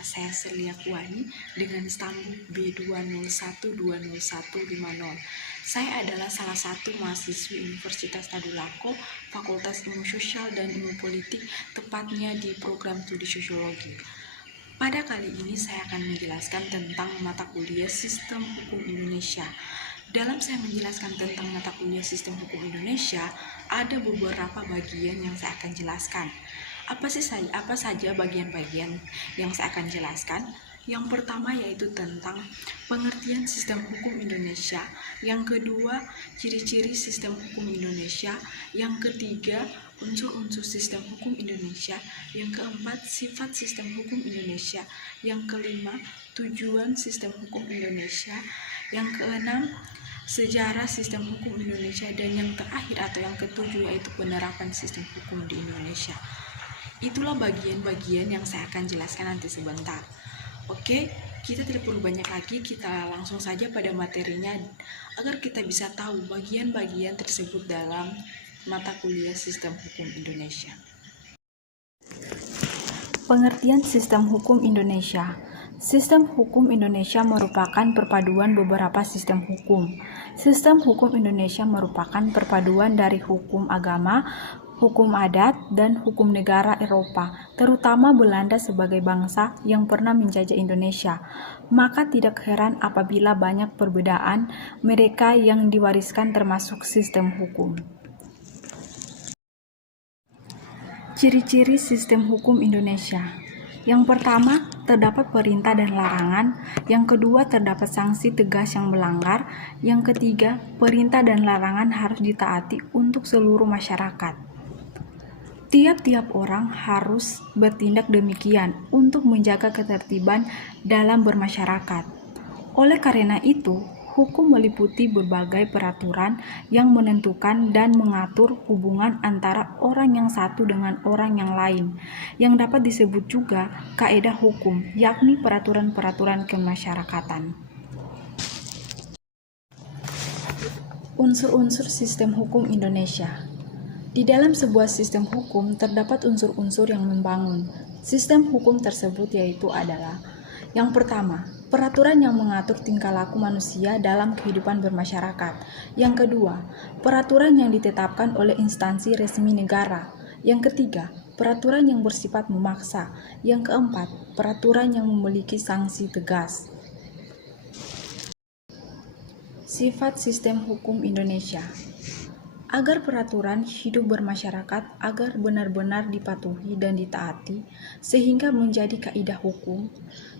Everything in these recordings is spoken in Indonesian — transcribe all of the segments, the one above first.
saya Serlia Kuani dengan stambuk B201-20150. Saya adalah salah satu mahasiswi Universitas Tadulako, Fakultas Ilmu Sosial dan Ilmu Politik, tepatnya di program studi Sosiologi. Pada kali ini saya akan menjelaskan tentang mata kuliah Sistem Hukum Indonesia. Dalam saya menjelaskan tentang mata kuliah Sistem Hukum Indonesia, ada beberapa bagian yang saya akan jelaskan. Apa saja bagian-bagian yang saya akan jelaskan? Yang pertama yaitu tentang pengertian sistem hukum Indonesia, yang kedua ciri-ciri sistem hukum Indonesia, yang ketiga unsur-unsur sistem hukum Indonesia, yang keempat sifat sistem hukum Indonesia, yang kelima tujuan sistem hukum Indonesia, yang keenam sejarah sistem hukum Indonesia, dan yang terakhir atau yang ketujuh yaitu penerapan sistem hukum di Indonesia. Itulah bagian-bagian yang saya akan jelaskan nanti sebentar. Oke, kita tidak perlu banyak lagi, kita langsung saja pada materinya agar kita bisa tahu bagian-bagian tersebut dalam mata kuliah Sistem Hukum Indonesia. Pengertian Sistem Hukum Indonesia. Sistem hukum Indonesia merupakan perpaduan beberapa sistem hukum. Sistem hukum Indonesia merupakan perpaduan dari hukum agama, hukum adat, dan hukum negara Eropa, terutama Belanda sebagai bangsa yang pernah menjajah Indonesia. Maka tidak heran apabila banyak perbedaan mereka yang diwariskan termasuk sistem hukum. Ciri-ciri sistem hukum Indonesia. Yang pertama, terdapat perintah dan larangan. Yang kedua, terdapat sanksi tegas yang melanggar. Yang ketiga, perintah dan larangan harus ditaati untuk seluruh masyarakat. Tiap-tiap orang harus bertindak demikian untuk menjaga ketertiban dalam bermasyarakat. Oleh karena itu, hukum meliputi berbagai peraturan yang menentukan dan mengatur hubungan antara orang yang satu dengan orang yang lain, yang dapat disebut juga kaedah hukum, yakni peraturan-peraturan kemasyarakatan. Unsur-unsur sistem hukum Indonesia. Di dalam sebuah sistem hukum terdapat unsur-unsur yang membangun sistem hukum tersebut, yaitu adalah yang pertama, peraturan yang mengatur tingkah laku manusia dalam kehidupan bermasyarakat. Yang kedua, peraturan yang ditetapkan oleh instansi resmi negara. Yang ketiga, peraturan yang bersifat memaksa. Yang keempat, peraturan yang memiliki sanksi tegas. Sifat sistem hukum Indonesia. Agar peraturan hidup bermasyarakat agar benar-benar dipatuhi dan ditaati sehingga menjadi kaidah hukum,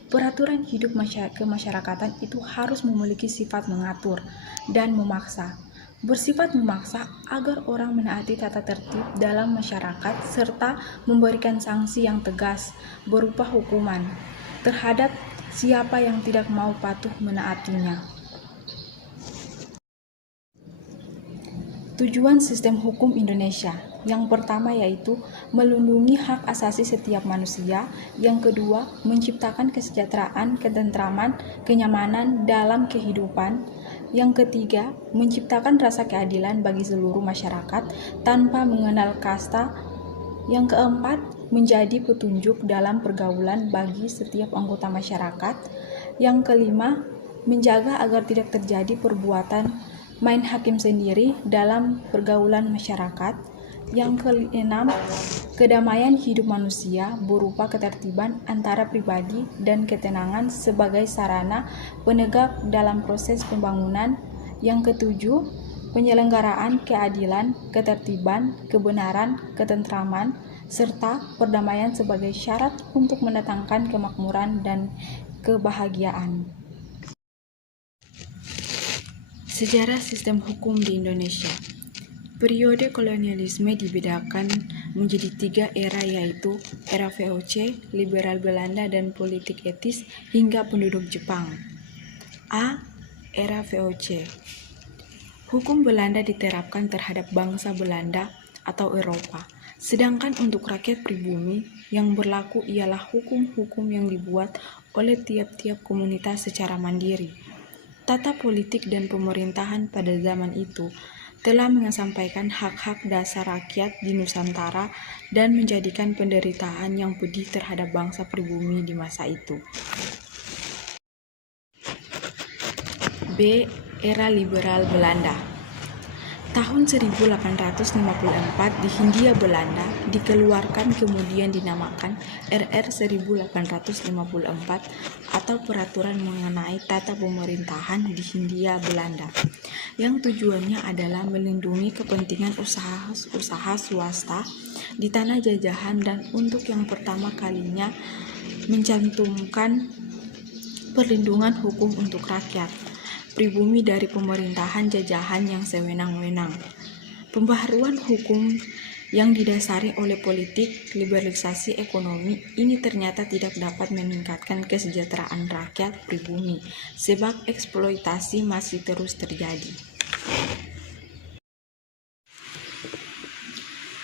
peraturan hidup kemasyarakatan itu harus memiliki sifat mengatur dan memaksa. Bersifat memaksa agar orang menaati tata tertib dalam masyarakat serta memberikan sanksi yang tegas berupa hukuman terhadap siapa yang tidak mau patuh menaatinya. Tujuan sistem hukum Indonesia. Yang pertama yaitu melindungi hak asasi setiap manusia. Yang kedua, menciptakan kesejahteraan, ketentraman, kenyamanan dalam kehidupan. Yang ketiga, menciptakan rasa keadilan bagi seluruh masyarakat tanpa mengenal kasta. Yang keempat, menjadi petunjuk dalam pergaulan bagi setiap anggota masyarakat. Yang kelima, menjaga agar tidak terjadi perbuatan main hakim sendiri dalam pergaulan masyarakat. Yang keenam, kedamaian hidup manusia berupa ketertiban antara pribadi dan ketenangan sebagai sarana penegak dalam proses pembangunan. Yang ketujuh, penyelenggaraan keadilan, ketertiban, kebenaran, ketentraman, serta perdamaian sebagai syarat untuk mendatangkan kemakmuran dan kebahagiaan. Sejarah sistem hukum di Indonesia. Periode kolonialisme dibedakan menjadi 3 era, yaitu era VOC, liberal Belanda, dan politik etis hingga penduduk Jepang. A. Era VOC. Hukum Belanda diterapkan terhadap bangsa Belanda atau Eropa, sedangkan untuk rakyat pribumi yang berlaku ialah hukum-hukum yang dibuat oleh tiap-tiap komunitas secara mandiri. Tata politik dan pemerintahan pada zaman itu telah menyampaikan hak-hak dasar rakyat di Nusantara dan menjadikan penderitaan yang pedih terhadap bangsa pribumi di masa itu. B. Era liberal Belanda. Tahun 1854 di Hindia Belanda dikeluarkan kemudian dinamakan RR 1854 atau Peraturan Mengenai Tata Pemerintahan di Hindia Belanda, yang tujuannya adalah melindungi kepentingan usaha swasta di tanah jajahan dan untuk yang pertama kalinya mencantumkan perlindungan hukum untuk rakyat pribumi dari pemerintahan jajahan yang sewenang-wenang. Pembaharuan hukum yang didasari oleh politik liberalisasi ekonomi ini ternyata tidak dapat meningkatkan kesejahteraan rakyat pribumi sebab eksploitasi masih terus terjadi.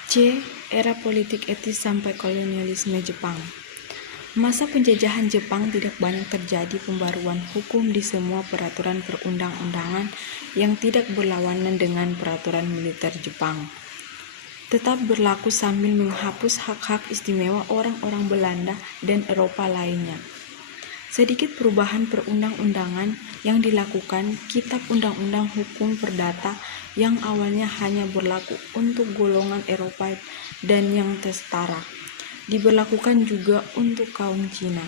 C. Era politik etis sampai kolonialisme Jepang. Masa penjajahan Jepang tidak banyak terjadi pembaruan hukum di semua peraturan perundang-undangan yang tidak berlawanan dengan peraturan militer Jepang. Tetap berlaku sambil menghapus hak-hak istimewa orang-orang Belanda dan Eropa lainnya. Sedikit perubahan perundang-undangan yang dilakukan Kitab Undang-Undang Hukum Perdata yang awalnya hanya berlaku untuk golongan Eropa dan yang setara diberlakukan juga untuk kaum Cina.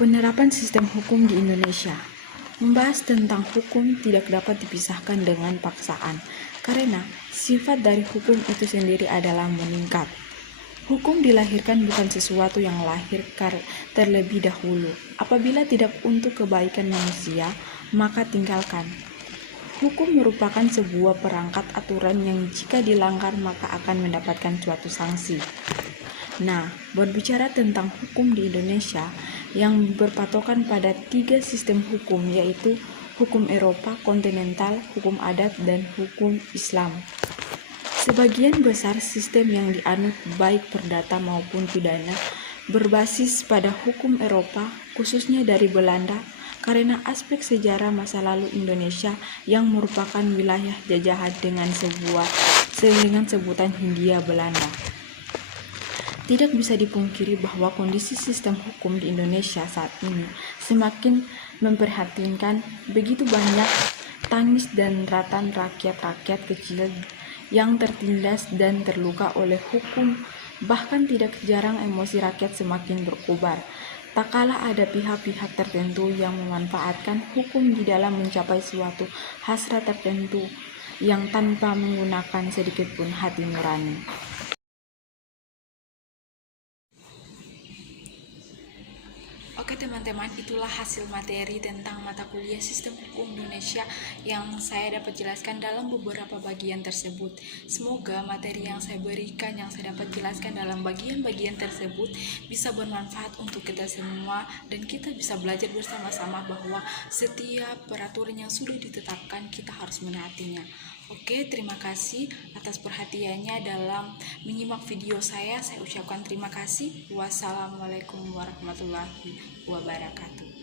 Penerapan sistem hukum di Indonesia. Membahas tentang hukum tidak dapat dipisahkan dengan paksaan, karena sifat dari hukum itu sendiri adalah meningkat. Hukum dilahirkan bukan sesuatu yang lahir terlebih dahulu. Apabila tidak untuk kebaikan manusia, maka tinggalkan. Hukum merupakan sebuah perangkat aturan yang jika dilanggar maka akan mendapatkan suatu sanksi. Nah, berbicara tentang hukum di Indonesia yang berpatokan pada 3 sistem hukum, yaitu hukum Eropa kontinental, hukum adat, dan hukum Islam. Sebagian besar sistem yang dianut baik perdata maupun pidana berbasis pada hukum Eropa, khususnya dari Belanda, karena aspek sejarah masa lalu Indonesia yang merupakan wilayah jajahan dengan sebutan Hindia Belanda. Tidak bisa dipungkiri bahwa kondisi sistem hukum di Indonesia saat ini semakin memprihatinkan. Begitu banyak tangis dan ratan rakyat-rakyat kecil yang tertindas dan terluka oleh hukum, bahkan tidak jarang emosi rakyat semakin berkobar. Tak kalah ada pihak-pihak tertentu yang memanfaatkan hukum di dalam mencapai suatu hasrat tertentu yang tanpa menggunakan sedikit pun hati nurani. Oke teman-teman, itulah hasil materi tentang mata kuliah Sistem Hukum Indonesia yang saya dapat jelaskan dalam beberapa bagian tersebut. Semoga materi yang saya berikan, yang saya dapat jelaskan dalam bagian-bagian tersebut bisa bermanfaat untuk kita semua dan kita bisa belajar bersama-sama bahwa setiap peraturan yang sudah ditetapkan kita harus menaatinya. Oke, terima kasih atas perhatiannya dalam menyimak video saya. Saya ucapkan terima kasih. Wassalamualaikum warahmatullahi wabarakatuh.